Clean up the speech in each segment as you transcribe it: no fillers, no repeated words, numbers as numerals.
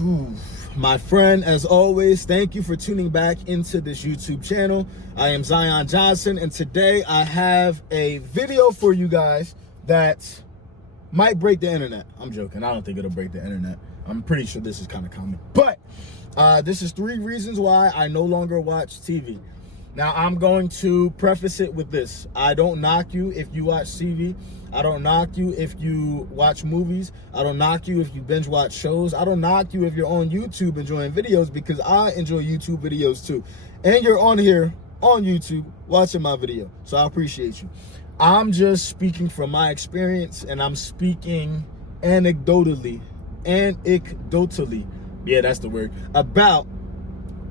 My friend, as always, thank you for tuning back into this YouTube channel. I am Zion Johnson, and today I have a video for you guys that might break the internet. I'm joking. I don't think it'll break the internet. I'm pretty sure this is kind of common. But this is 3 reasons why I no longer watch TV. Now, I'm going to preface it with this. I don't knock you if you watch TV. I don't knock you if you watch movies. I don't knock you if you binge watch shows. I don't knock you if you're on YouTube enjoying videos, because I enjoy YouTube videos too. And you're on here on YouTube watching my video. So I appreciate you. I'm just speaking from my experience, and I'm speaking anecdotally, yeah, that's the word, about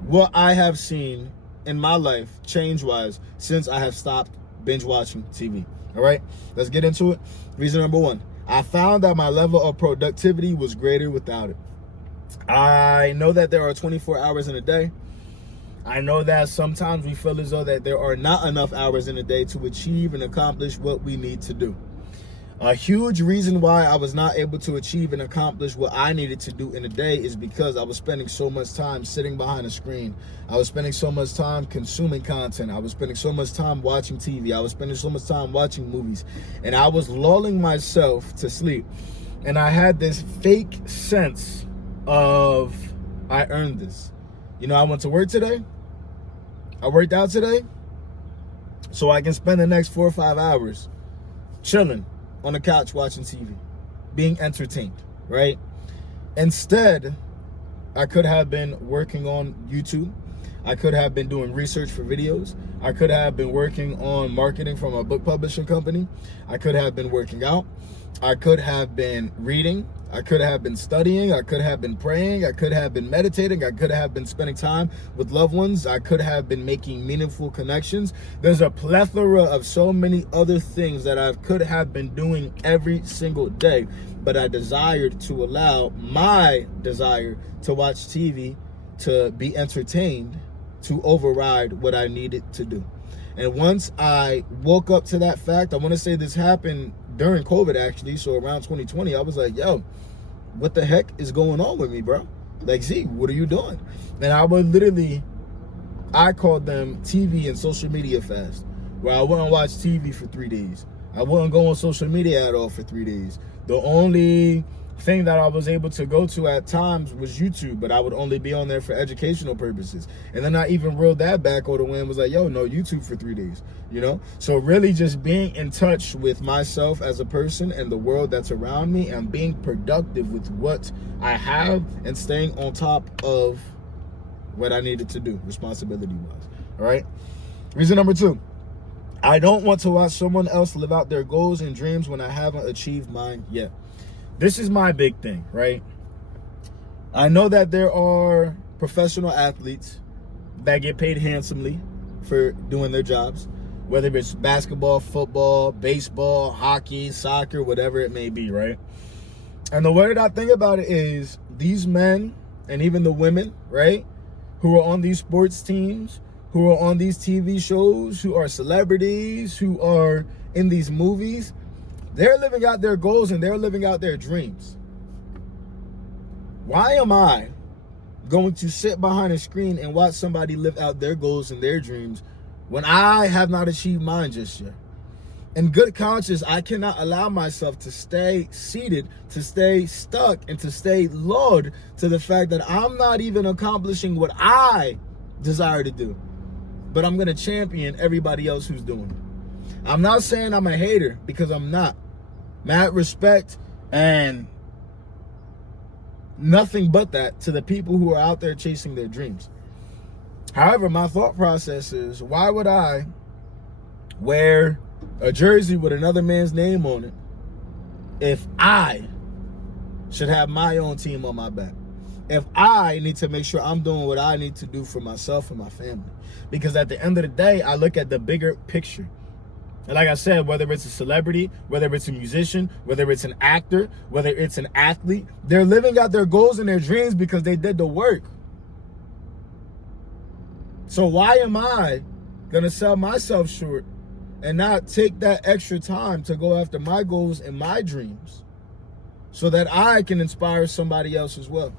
what I have seen in my life change-wise since I have stopped binge watching TV. All right, let's get into it. Reason number 1, I found that my level of productivity was greater without it. I know that there are 24 hours in a day. I know that sometimes we feel as though that there are not enough hours in a day to achieve and accomplish what we need to do. A huge reason why I was not able to achieve and accomplish what I needed to do in a day is because I was spending so much time sitting behind a screen. I was spending so much time consuming content. I was spending so much time watching TV. I was spending so much time watching movies. And I was lulling myself to sleep. And I had this fake sense of, I earned this. You know, I went to work today. I worked out today. So I can spend the next 4 or 5 hours chilling on the couch watching TV, being entertained, right? Instead, I could have been working on YouTube. I could have been doing research for videos. I could have been working on marketing from a book publishing company. I could have been working out. I could have been reading. I could have been studying. I could have been praying. I could have been meditating. I could have been spending time with loved ones. I could have been making meaningful connections. There's a plethora of so many other things that I could have been doing every single day, but I desired to allow my desire to watch TV, to be entertained, to override what I needed to do. And once I woke up to that fact, I want to say this happened during COVID, actually. So around 2020, I was like, yo, what the heck is going on with me, bro? Like, Z, what are you doing? And I would literally, I called them TV and social media fast, where I wouldn't watch TV for 3 days. I wouldn't go on social media at all for 3 days. The only thing that I was able to go to at times was YouTube, but I would only be on there for educational purposes. And then I even reeled that back all the way and was like, yo, no YouTube for 3 days, you know? So really just being in touch with myself as a person and the world that's around me, and being productive with what I have, and staying on top of what I needed to do responsibility-wise, all right? Reason number 2, I don't want to watch someone else live out their goals and dreams when I haven't achieved mine yet. This is my big thing, right? I know that there are professional athletes that get paid handsomely for doing their jobs, whether it's basketball, football, baseball, hockey, soccer, whatever it may be, right? And the way that I think about it is, these men and even the women, right, who are on these sports teams, who are on these TV shows, who are celebrities, who are in these movies, they're living out their goals and they're living out their dreams. Why am I going to sit behind a screen and watch somebody live out their goals and their dreams when I have not achieved mine just yet? In good conscience, I cannot allow myself to stay seated, to stay stuck, and to stay lulled to the fact that I'm not even accomplishing what I desire to do, but I'm going to champion everybody else who's doing it. I'm not saying I'm a hater, because I'm not. Mad respect and nothing but that to the people who are out there chasing their dreams. However, my thought process is, why would I wear a jersey with another man's name on it if I should have my own team on my back? If I need to make sure I'm doing what I need to do for myself and my family? Because at the end of the day, I look at the bigger picture. And like I said, whether it's a celebrity, whether it's a musician, whether it's an actor, whether it's an athlete, they're living out their goals and their dreams because they did the work. So why am I going to sell myself short and not take that extra time to go after my goals and my dreams so that I can inspire somebody else as well?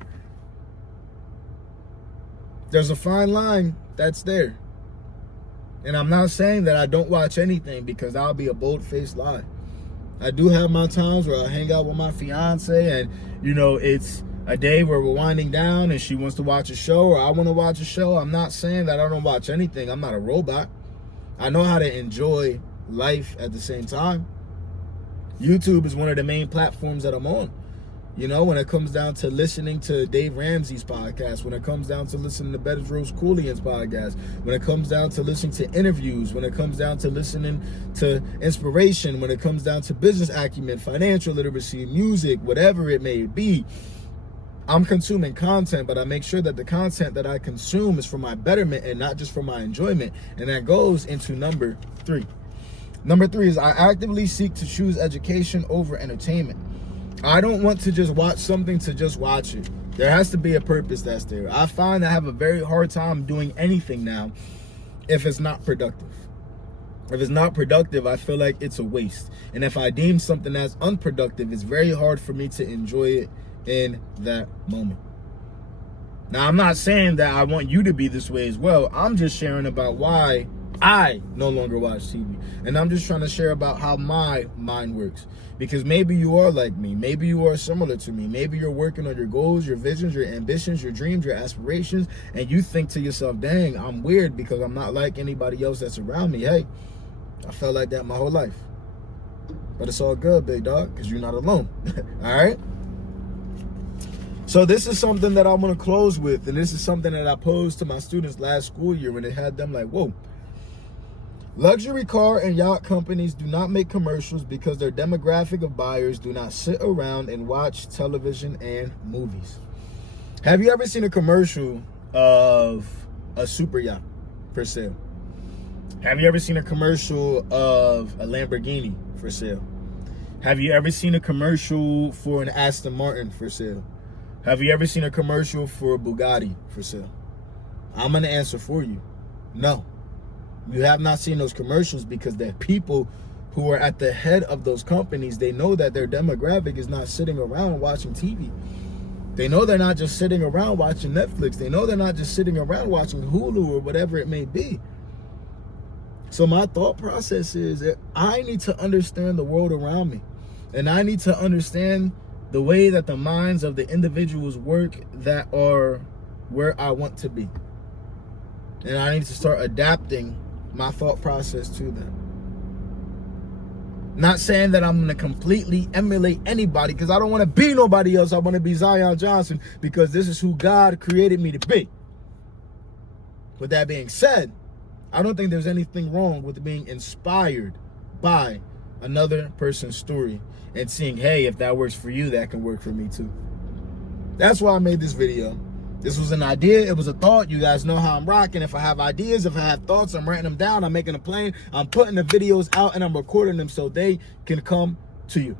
There's a fine line that's there. And I'm not saying that I don't watch anything, because that'll be a bold-faced lie. I do have my times where I hang out with my fiance and, it's a day where we're winding down and she wants to watch a show or I want to watch a show. I'm not saying that I don't watch anything. I'm not a robot. I know how to enjoy life at the same time. YouTube is one of the main platforms that I'm on. When it comes down to listening to Dave Ramsey's podcast, when it comes down to listening to Bedros Keuilian's podcast, when it comes down to listening to interviews, when it comes down to listening to inspiration, when it comes down to business acumen, financial literacy, music, whatever it may be, I'm consuming content, but I make sure that the content that I consume is for my betterment and not just for my enjoyment. And that goes into number 3. Number 3 is I actively seek to choose education over entertainment. I don't want to just watch something to just watch it. There has to be a purpose that's there. I find I have a very hard time doing anything now if it's not productive. If it's not productive, I feel like it's a waste. And if I deem something as unproductive, it's very hard for me to enjoy it in that moment. Now, I'm not saying that I want you to be this way as well. I'm just sharing about why I no longer watch TV. And I'm just trying to share about how my mind works. Because maybe you are like me. Maybe you are similar to me. Maybe you're working on your goals, your visions, your ambitions, your dreams, your aspirations. And you think to yourself, dang, I'm weird because I'm not like anybody else that's around me. Hey, I felt like that my whole life. But it's all good, big dog, because you're not alone. All right? So this is something that I'm going to close with. And this is something that I posed to my students last school year when it had them like, whoa. Luxury car and yacht companies do not make commercials because their demographic of buyers do not sit around and watch television and movies. Have you ever seen a commercial of a super yacht for sale? Have you ever seen a commercial of a Lamborghini for sale? Have you ever seen a commercial for an Aston Martin for sale? Have you ever seen a commercial for a Bugatti for sale? I'm going to answer for you. No. You have not seen those commercials because the people who are at the head of those companies, they know that their demographic is not sitting around watching TV. They know they're not just sitting around watching Netflix. They know they're not just sitting around watching Hulu or whatever it may be. So my thought process is that I need to understand the world around me. And I need to understand the way that the minds of the individuals work that are where I want to be. And I need to start adapting my thought process to them. Not saying that I'm going to completely emulate anybody, because I don't want to be nobody else. I want to be Zion Johnson because this is who God created me to be. With that being said, I don't think there's anything wrong with being inspired by another person's story and seeing, hey, if that works for you, that can work for me too. That's why I made this video. This was an idea. It was a thought. You guys know how I'm rocking. If I have ideas, if I have thoughts, I'm writing them down. I'm making a plan. I'm putting the videos out and I'm recording them so they can come to you.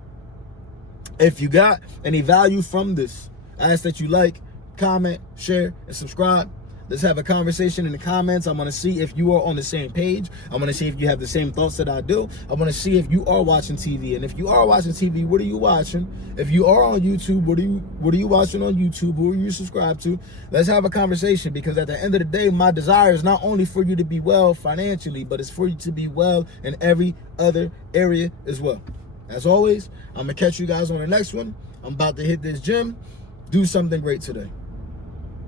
If you got any value from this, I ask that you like, comment, share, and subscribe. Let's have a conversation in the comments. I want to see if you are on the same page. I want to see if you have the same thoughts that I do. I want to see if you are watching TV. And if you are watching TV, what are you watching? If you are on YouTube, what are you watching on YouTube? Who are you subscribed to? Let's have a conversation, because at the end of the day, my desire is not only for you to be well financially, but it's for you to be well in every other area as well. As always, I'm going to catch you guys on the next one. I'm about to hit this gym. Do something great today.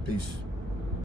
Peace.